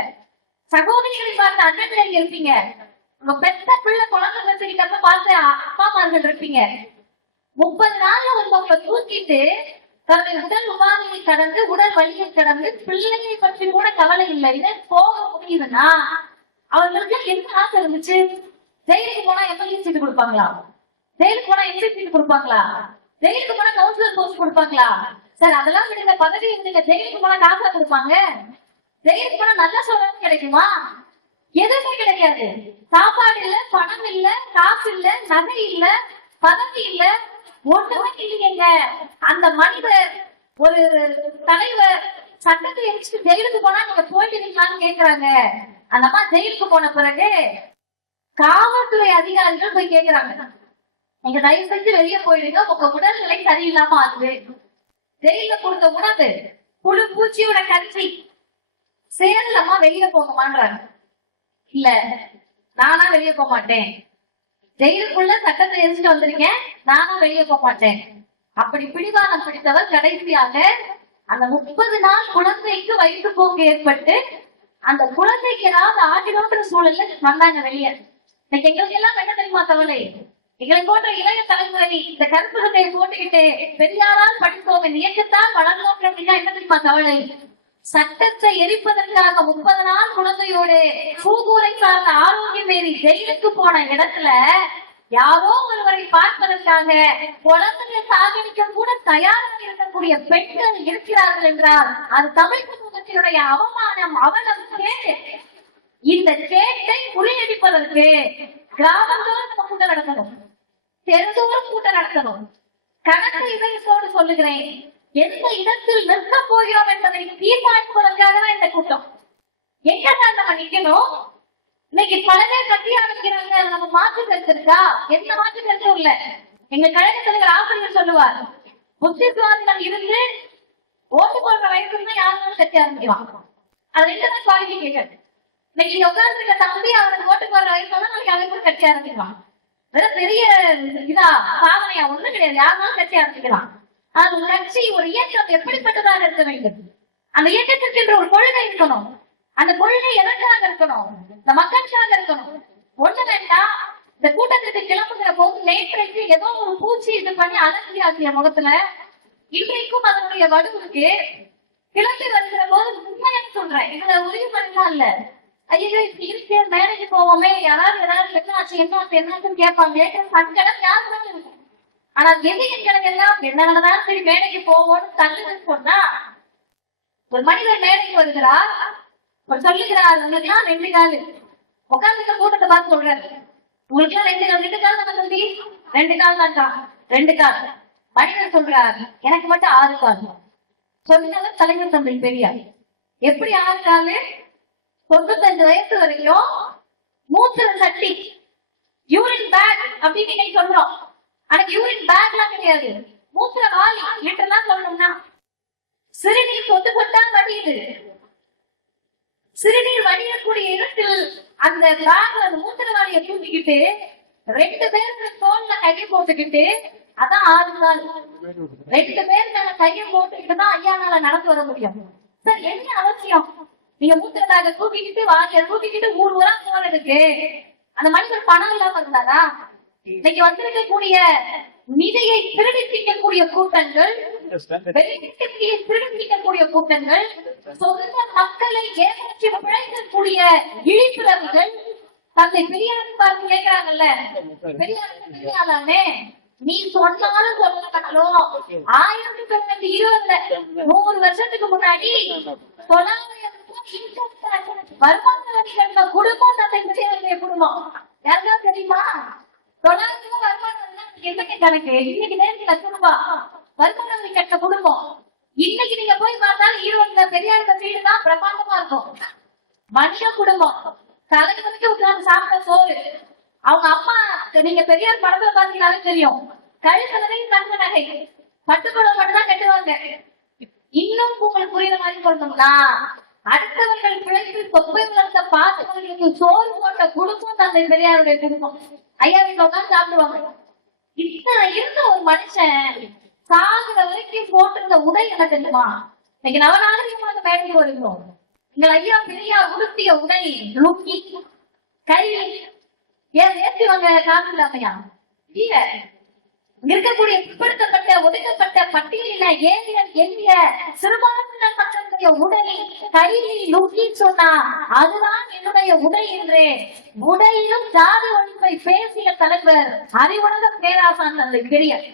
சகோதரிகளை பார்த்த அண்ணன்கள் இருப்பீங்க, உங்க பெத்த பிள்ளை குழந்தை வச்சிருக்கப்ப பார்த்த அப்பாமார்கள் இருப்பீங்க. 30 நாள்ல உங்களை தூக்கிட்டு தன்னுடைய உடல் உபாதையை கடந்து உடல் வலியை கடந்து பிள்ளையை பற்றி கூட கவலை இல்லை போக முடியுதுன்னா அவர்களுக்கு என்ன ஆசை இருந்துச்சு? ஜெயிலுக்கு போனா எம்எல்ஏ சீட்டு கொடுப்பாங்களா? ஜெயிலுக்கு போனா எம்பி சீட்டு கொடுப்பாங்களா? ஜெயிலுக்கு போனா கவுன்சிலர் போஸ்ட் கொடுப்பாங்களா? சார் அதெல்லாம் விடுங்க, பதவி இருந்துங்க. ஜெயிலுக்கு போனா காசா கொடுப்பாங்க? ஜெயிலுக்கு போனா நல்ல சொல்றது கிடைக்குமா? எதுவுமே கிடைக்காது. சாப்பாடு இல்ல, பணம் இல்ல, காசு இல்ல, நகை இல்ல, பதவி இல்ல, ஒன்றுமே இல்லைங்க. அந்த மனிதர் ஒரு தலைவர் சட்டத்தை எரிச்சுட்டு ஜெயிலுக்கு போனா நீங்க போயிட்டு கேக்குறாங்க. அந்த அம்மா ஜெயிலுக்கு போன பிறகு காவல்துறை அதிகாரிகள் போய் கேக்குறாங்க, நீங்க தயவு செஞ்சு வெளியே போயிடுங்க, உங்க உடல்நிலை சரியில்லாம ஆகுது. ஜெயில கொடுத்த உணவு புழு பூச்சியோட கட்சி சேரலமா வெளியே போகமான்றாங்க. இல்ல நானா வெளியே போக மாட்டேன், ஜெயிலுக்குள்ள சட்டத்தை எரிச்சுட்டு வந்திருக்கேன், நானும் வெளியே போக மாட்டேன். அப்படி பிடிவாதம் பிடித்தவர் கடைசியாக அந்த 30 நாள் குழந்தைக்கு வயிற்றுப்போக்கு ஏற்பட்டு அந்த குழந்தைக்கு ஏதாவது ஆகிடும்ன்ற சூழல்ல வந்தாங்க வெளியே. இன்னைக்கு எங்களுக்கு எல்லாம் என்ன தெரியுமா கவலை? எங்களை போன்ற இளைய தலைமுறை இந்த கருப்பு சட்டையை போட்டுக்கிட்டு பெரியாரால் படித்தோம், இந்த இயக்கத்தால் வளர்ந்தோம் அப்படின்னா என்ன தெரியுமா கவலை? சட்டத்தை எரிப்பதற்காக 30 நாள் குழந்தையோடு பூகூரை சார்ந்த ஆரோக்கிய மேரி ஜெயிலுக்கு போன இடத்துல யாரோ ஒருவரை பார்ப்பதற்காக குழந்தையை சாகடிக்க கூட தயாராக இருக்கக்கூடிய பெண்கள் இருக்கிறார்கள் என்றால் அது தமிழ் சமூகத்தினுடைய அவமானம், அவலம். கேட்டு இந்த கேட்டை முறியடிப்பதற்கு கிராமந்தோறும் கூட்டம் நடத்தணும், தெருந்தோறும் கூட்டம் நடத்தணும். கணக்கு இதயத்தோடு சொல்லுகிறேன், எந்த இடத்தில் நிற்க போகிறோம் என்பதை தீர்மானிப்பதற்காக தான் இந்த கூட்டம். எங்க தான் நம்ம நிக்கணும்? இன்னைக்கு பல பேர் கட்டி ஆரம்பிக்கிறாங்க, நம்ம மாற்று கருத்து இருக்கா? எந்த மாற்று கருத்தும் இல்ல. எங்க கழக தலைவர் ஆசிரியர் சொல்லுவார், புத்தி சுவாதீனம் இருந்து ஓட்டு போடுற வயசுல யாருனாலும் கட்டி ஆரம்பிக்கலாம். அது 2 குவாலிபிகேஷன். இன்னைக்கு உட்கார்ந்து இருக்க தம்பி அவனுக்கு ஓட்டு போடுற வயசுல நாளைக்கு அவன் கூட கட்டி ஆரம்பிக்கலாம். வேற பெரிய இதா சாதனையா ஒண்ணும் கிடையாது, யாருனாலும் கட்டி ஆரம்பிக்கலாம். அது ஒரு கட்சி, ஒரு இயக்கம் எப்படிப்பட்டதாக இருக்க வேண்டும்? அந்த இயக்கத்திற்கு என்ற ஒரு கொள்கை இருக்கணும். அந்த கொள்கை எதற்காக இருக்கணும்? இந்த மக்களுக்காக இருக்கணும். ஒண்ணு வேண்டாம், இந்த கூட்டத்திற்கு கிளம்புகிற போது நேற்றைக்கு ஏதோ ஒரு பூச்சி இது பண்ணி அலர்ஜி ஆகிய முகத்துல இன்றைக்கும் அதனுடைய வடுவுக்கு கிளம்பி வருகிற போது உண்மையாக சொல்றேன், இதுல உறுதி பண்ணலாம் இல்ல, ஐயோ இப்படி இருக்கு, மேடைக்கு போவோமே, யாராவது ஏதாவது என்னாச்சுன்னு கேட்பாங்க. சங்கடம் யாருக்கும் இருக்கும். ஆனா எது எங்களுக்கு எல்லாம் என்ன நடந்தாலும் சரி மேடைக்கு போவோம்னு தள்ளுன்னு சொன்னா, ஒரு மனிதர் மேடைக்கு வருகிறார், அவர் சொல்லுகிறார், உங்களுக்கு 2 கால் உட்கார்ந்து கூட்டத்தை பார்த்து சொல்றாரு, உங்களுக்கு எல்லாம் 2 கால் தானே தம்பி, 2 கால் தான்க்கா, 2 கால். மனிதர் சொல்றார், எனக்கு மட்டும் 6 கால். சொன்னாலும் தலைவர் தந்தை பெரியார். எப்படி 6 கால்? 95 வயசு வரைக்கும் மூத்திர சட்டி, யூரின் பேக் அப்படின்னு இன்னைக்கு சொல்றோம். ஆனா யூரின் பேக் எல்லாம் கிடையாது, மூத்திர வாளி லிட்டர்லாம் சொல்லணும்னா. சிறுநீர் சொட்டு சொட்டா வடியுது. சிறுநீர் வடியக்கூடிய இடத்தில் அந்த பேக், அந்த மூத்திர வாளியை தூக்கிக்கிட்டு 2 பேருக்கு தோல்ல கையை போட்டுக்கிட்டு, அதான் 6 கால். 2 பேர் மேல கையை போட்டுக்கிட்டு தான் ஐயானால நடந்து வர முடியும். சார் என்ன அவசியம்? நீங்க மூத்திர பேக தூக்கிக்கிட்டு வாளியை தூக்கிக்கிட்டு ஊர் ஊரா போறதுக்கு அந்த மனிதர் பணம் இல்லாம இருந்தாரா? இன்னைக்கு வந்திருக்கக்கூடிய நிதியை திருடிக்கக்கூடிய கூட்டங்கள், திருடிக்கக்கூடிய கூட்டங்கள், சொந்த மக்களை ஏமாற்றி பிழைக்கக்கூடிய இழிப்பிறவுகள், தந்தை பெரியார் பார்த்து கேட்கிறாங்கல்ல, பெரியாரானே நீ சொன்னாலும் சொல்லப்பட்டாலும் 1920 100 வருஷத்துக்கு முன்னாடி 900 வருமான வரி கட்டின குடும்பம் தந்தை பெரியாருடைய குடும்பம். யாருக்காவது தெரியுமா? 900 வருமானம் என்னைக்கு கணக்கு? இன்னைக்கு நேரத்தில் 1,00,000 ரூபாய் வருமான வரி கட்டின குடும்பம். இன்னைக்கு நீங்க போய் பார்த்தாலும் ஈரோடுல பெரியார் வீடு தான் பிரமாண்டமா இருக்கும். மனித குடும்பம், தலைவருக்கு உட்கார்ந்து சாப்பிட சோறு. அவங்க அம்மா, நீங்க பெரியார் படத்துல பாத்தீங்கன்னாலே தெரியும், கழுத்தலையும் தங்க நகை, பட்டுக்குடம் மட்டும் தான் கட்டுவாங்க. இன்னும் உங்களுக்கு புரியுற மாதிரி சொல்லணும்னா, அடுத்தவர்கள் பிழைத்து தொப்பை வளர்த்த பாத்துகளுக்கு சோறு போட்ட குடும்பம் தந்தை பெரியாருடைய குடும்பம். ஐயா வீட்டுல உட்காந்து சாப்பிடுவாங்க. இத்தனை இருந்த ஒரு மனுஷன் சாகுற வரைக்கும் போட்டிருந்த உடை என்ன தெரியுமா? இன்னைக்கு நவநாகரிகமாக மேடைக்கு வருகிறோம். எங்கள் ஐயா பெரியார் உடுத்திய உடை லுக்கி, கை ஏன் ஏற்றிவாங்க காமிக்கலாமையா? இல்ல, இருக்கக்கூடிய பிற்படுத்தப்பட்ட ஒடுக்கப்பட்ட பட்டியலில ஏழியர் எளிய சிறுபான்மையின மக்களுடைய உடை கையில் லுக்கி சொன்னா அதுதான் என்னுடைய உடை என்று உடையிலும் ஜாதி ஒழிப்பை பேசிய தலைவர், அறிவுலக பேராசான் தந்தை பெரியார்.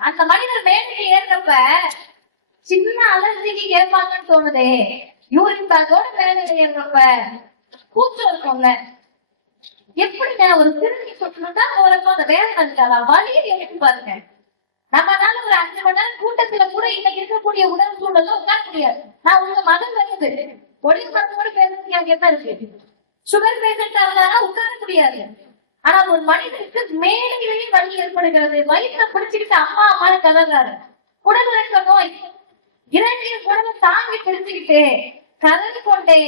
அந்த மனிதர் மேடைக்கு ஏறப்ப சின்ன அலர்ஜிக்கு கேட்பாங்கன்னு தோணுதே. யூரின் பேக்கோட மேடையில ஏறப்ப கூச்சம் இருக்கும்ல, எப்படிங்க ஒரு திரும்பி சொல்லணும்னா போறப்போ அந்த வேதனை இருக்காதா? வழியை எப்படி பாருங்க. நம்மளால ஒரு 5 மணி நேரம் கூட்டத்துல கூட இன்னைக்கு இருக்கக்கூடிய உடல் சூழல்ல உட்கார முடியாது. நான் உங்க மகன் வருது ஒளி மருந்தோட பேசுறதுக்கு எனக்கு என்ன இருக்கு? சுகர் பேஷண்ட் அவங்களால உட்கார முடியாது. ஆனா ஒரு மனிதனுக்கு மேலையிலேயே வலி ஏற்படுகிறது. வயிற்ற பிடிச்சுக்கிட்டு அம்மா அம்மான்னு கதறாரு. உடல் இறக்க நோய், 2 உடலை தாங்கி பிடிச்சுக்கிட்டு கதறி கொண்டே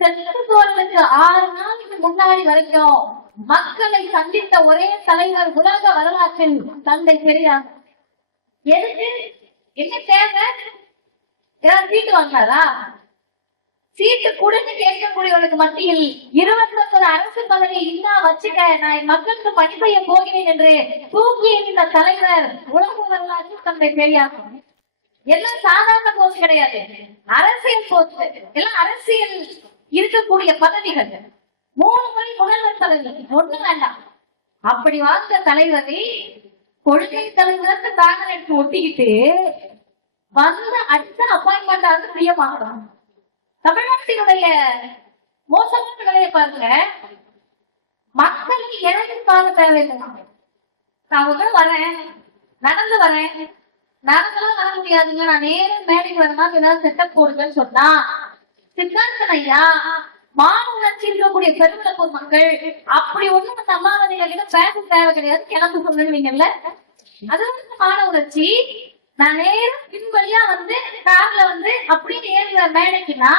செத்து போறதுக்கு 6 நாளுக்கு முன்னாடி வரைக்கும் மக்களை சந்தித்த ஒரே தலைவர் உலக வரலாற்றில் தந்தை பெரியார். எதுக்கு என்ன தேவை? யாராவது சீட்டு வாங்கினாரா? சீட்டு கொடுத்து கேட்கக்கூடியவர்களுக்கு மத்தியில் 21 அரசு பதவி இல்லா வச்சுக்க, நான் மக்களுக்கு பணி செய்ய போகிறேன் என்று தூக்கி எறிந்த தலைவர் உலக வரலாற்றில் தந்தை பெரியார். எல்லாம் சாதாரண போஸ்ட் கிடையாது, அரசியல் போஸ்ட். எல்லாம் அரசியல் இருக்கக்கூடிய பதவிகள். 3 முறை முதல்வர் பதவி, ஒண்ணு வேண்டாம். அப்படி வாழ்ந்த தலைவரை கொள்கை தலைவருக்கு பேனர் எடுத்து ஒட்டிக்கிட்டு வந்து அடுத்த அப்பாயின்மெண்ட் ஆக பிரியமாகலாம். தமிழ்நாட்டினுடைய மோசமான நிலையை பாருங்க. மக்களுக்கு எனக்காக தேவையில்லை. நான் வரேன், நடந்து வரேன், நடந்தெல்லாம் வர முடியாதுங்க, நான் நேரம் மேடைக்கு வரணும், ஏதாவது செட்டப் போடுங்கன்னு சொன்னா சித்தார்த்தன் ஐயா மாணவர்ச்சி இருக்கக்கூடிய பெருமிழப்பு மக்கள் அப்படி ஒண்ணும் சமாதானிகள் பேச தேவை கிடையாது, கிளம்பு சொல்லுவீங்கல்ல. அது வந்து மாணவர்ச்சி. நான் நேரம் பின்வழியா வந்து கார்ல வந்து அப்படியே ஏறுற மேடைக்குன்னா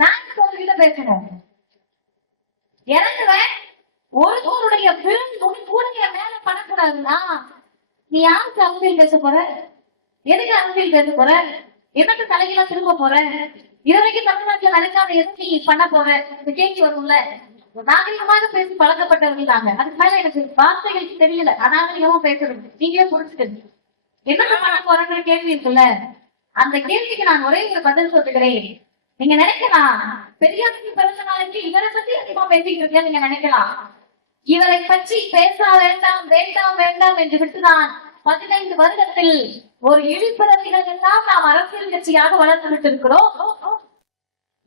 நான் உங்ககிட்ட பேசணும், இறங்குவேன். ஒருவருடைய பெருந்துடைய மேல பண்ணக்கூடாதுன்னா நீ யாருக்கு அரசியல் பேச போற? எதுக்கு அரசியல் பேச போற? எனக்கு தலைகெல்லாம் திரும்ப போற? இதுவரைக்கும் தமிழ்நாட்டுல நடக்காத எதுக்கு நீ பண்ண போற? இந்த கேள்வி வரும்ல. நாகரிகமாக பேசி பழக்கப்பட்டவர்கள் தாங்க. அதுக்கு மேல எனக்கு வார்த்தைகளுக்கு தெரியல, அநாகரிகமா பேசுறது நீங்களே புரிஞ்சுக்கிறது. என்ன பண்ண போறங்கிற கேள்வி இருக்குல்ல, அந்த கேள்விக்கு நான் ஒரே ஒரு பதில் சொல்லுகிறேன். நீங்க நினைக்கலாம் பெரியாருக்கு பிறந்த நாளைக்கு இவரை பத்தி அதிகமா பேசிட்டு இருக்கேன்னு நீங்க நினைக்கலாம். இவரை பற்றி பேச வேண்டாம் வேண்டாம் வேண்டாம் என்று விட்டுதான் 15 வருடத்தில் ஒரு இழிப்பிறவிகள் எல்லாம் நாம் அரசியல் கட்சியாக வளர்த்து விட்டிருக்கிறோம்.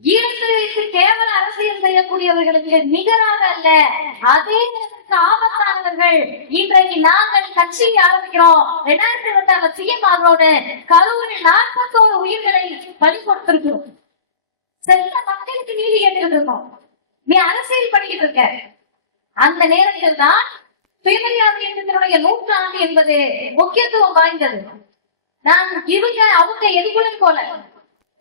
ஈழத்திற்கு கேவல அரசியல் செய்யக்கூடியவர்களுக்கு நிகராக அல்ல, அதே ஆபத்தானவர்கள் இன்றைக்கு நாங்கள் கட்சியை ஆரம்பிக்கிறோம். 2026 சிஎம் ஆகிறோடு கரூரில் 41 உயிர்களை பலி கொடுத்திருக்கிறோம். செல்ல மக்களுக்கு நீதி கேட்டுக்கிட்டு இருக்கோம். நீ அரசியல் பண்ணிக்கிட்டு இருக்க. அந்த நேரத்தில் தான் சுயமரியாதை இயக்கத்தினுடைய 100 என்பது முக்கியத்துவம் வாய்ந்தது. நான் அவங்க எதுக்குள்ள போல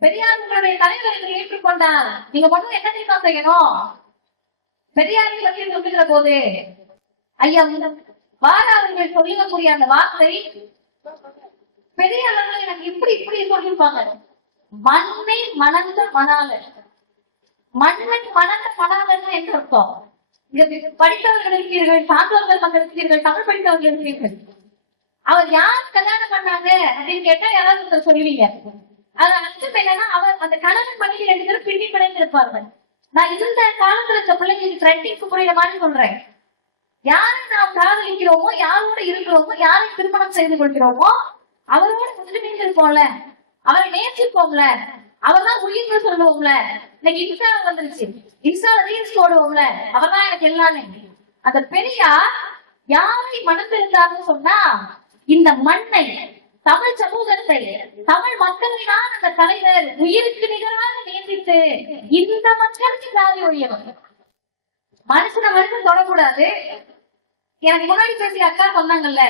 பெரியாருடைய தலைவர்களை ஏற்றுக்கொண்டால் நீங்க மட்டும் என்ன தெரியுமா செய்யணும்? பெரியாரை பற்றி சொல்லுகிற போது ஐயா வாராவர்கள் சொல்லக்கூடிய அந்த வார்த்தை பெரியார்கள் எனக்கு இப்படி இப்படி சொல்லியிருப்பாங்க. மண்ணை மணந்த மணாளர். மண்ணை மணந்த மணாளர் என்று அர்த்தம். படித்தவர்கள் இருக்கிறீர்கள், சான்றோர்கள் மக்கள் இருக்கிறீர்கள், தமிழ் படித்தவர்கள் இருக்கிறீர்கள். அவர் யார் கல்யாணம் பண்ணாங்க அப்படின்னு கேட்டா யாராவது சொல்லுவீங்க. அது அர்த்தம் என்னன்னா அவர் அந்த கணவன் மனைவி 2 பேரும் பின்னி பிணைந்து இருப்பார்கள். நான் இந்த காலத்துல இந்த பிள்ளைங்களுக்கு ட்ரெண்டிங்க்கு புரியுற மாதிரி சொல்றேன். யாரை நாம் காதலிக்கிறோமோ, யாரோட இருக்கிறோமோ, யாரை திருமணம் செய்து கொள்கிறோமோ அவரோட முஸ்லிம் இருப்போம்ல, அவரை நேசிப்போம்ல, அவர் தான் உயிர்னு சொல்லுவோம்ல. இன்னைக்கு இன்ஸ்டா வந்துருச்சு, இன்ஸ்டால ரீல்ஸ் போடுவோம்ல, அவர் தான் எனக்கு எல்லாமே. அந்த பெரியார் யாரை மணந்திருந்தாருன்னு சொன்னா இந்த மண்ணை, தமிழ் சமூகத்தை, தமிழ் மக்களை தான் அந்த தலைவர் உயிருக்கு நிகராக நேசித்து இந்த மக்களுக்கு சாதி ஒழியவர். மனுஷனை மனுஷன் தொடக்கூடாது. எனக்கு முன்னாடி பேசிய அக்கா சொன்னாங்கல்ல,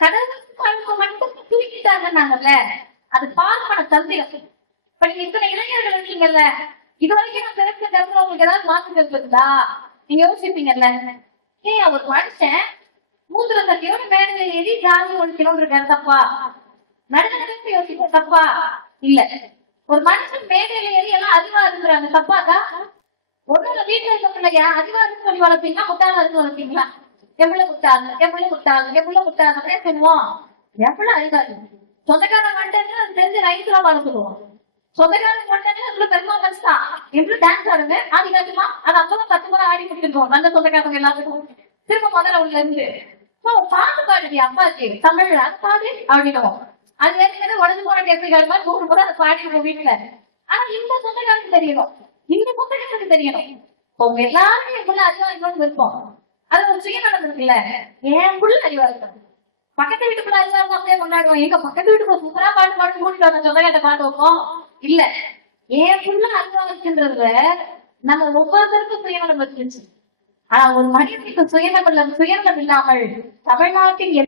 கடவுளுக்கு மட்டும் தூக்கிட்டாங்கன்னாங்கல்ல, அது பார்ப்பன தந்திரம். இப்ப நீங்க இத்தனை இளைஞர்கள் இருக்கீங்கல்ல, இது வரைக்கும் நான் தெரிஞ்ச தவிர உங்களுக்கு ஏதாவது மாற்று கருத்துருந்தா நீங்க யோசிப்பீங்கல்ல, ஏன் ஒரு மனுஷன் மூத்திர சக்தியோட மேலே ஏறி ஜாதி ஒழிக்கணும்னு இருக்காரு, தப்பா? நடந்து யோசிக்க தப்பா? இல்ல. ஒரு மனுஷன் மேடையில ஏறி எல்லாம் அறிவா இருக்கிறாங்க, தப்பாக்கா? ஒண்ணு வீட்டுல இருக்கவங்க அறிவா இருந்து சொல்லி வளர்ப்பீங்களா, முட்டாளா இருந்து வளர்ப்பீங்களா? எவ்வளவு முட்டாங்க, எவ்வளவு முட்டாங்க, எவ்வளவு முட்டாங்க அப்படியே சொல்லுவோம். எவ்வளவு அறிவாரு சொந்தக்காரன் மாட்டேன்னு அது தெரிஞ்சு ரைஸ்லாம் வளர்த்துடுவோம். சொந்தக்காரன் மாட்டேன்னு அதுல பெர்ஃபார்மன்ஸ் தான். எப்படி டான்ஸ் ஆடுங்க ஆடி காட்டுமா, அது அப்பதான் 10 முறை ஆடி முடிச்சிருக்கோம். நல்ல சொந்தக்காரங்க எல்லாத்துக்கும் திரும்ப முதல்ல உள்ள இருந்து பாட்டு பாடுது அப்பாக்கு தமிழ் அது பாடு அப்படின்னுவோம். அது வேற உடஞ்சு போன கேட்காரு மாதிரி 100 முறை அதை பாடிடுவோம் வீட்டுல. ஆனா இந்த சொந்தக்காரனுக்கு தெரியணும், இந்த சொந்தக்காரனுக்கு தெரியணும். உங்க எல்லாருமே என் புள்ள அறிவா இருக்கணும்னு விருப்பம். அது ஒரு சுயநலம் இருக்குல்ல, என் புள்ள அறிவா இருக்கும், பக்கத்து வீட்டுக்குள்ள அறிவா இருக்கும் அப்படியே கொண்டாடுவோம். எங்க பக்கத்து வீட்டுக்கு சூப்பரா பாட்டு பாட்டு கூட்டிட்டு வந்த சொந்தக்காட்ட பாட்டு வைப்போம். இல்ல, என் புள்ள அறிவா இருக்குன்றதுல நம்ம ஒவ்வொருத்தருக்கும் சுயநலம் வச்சிருச்சு. ஆனா ஒரு மனிதனுக்கு சுயநலம் இல்லாமல் தமிழ்நாட்டின்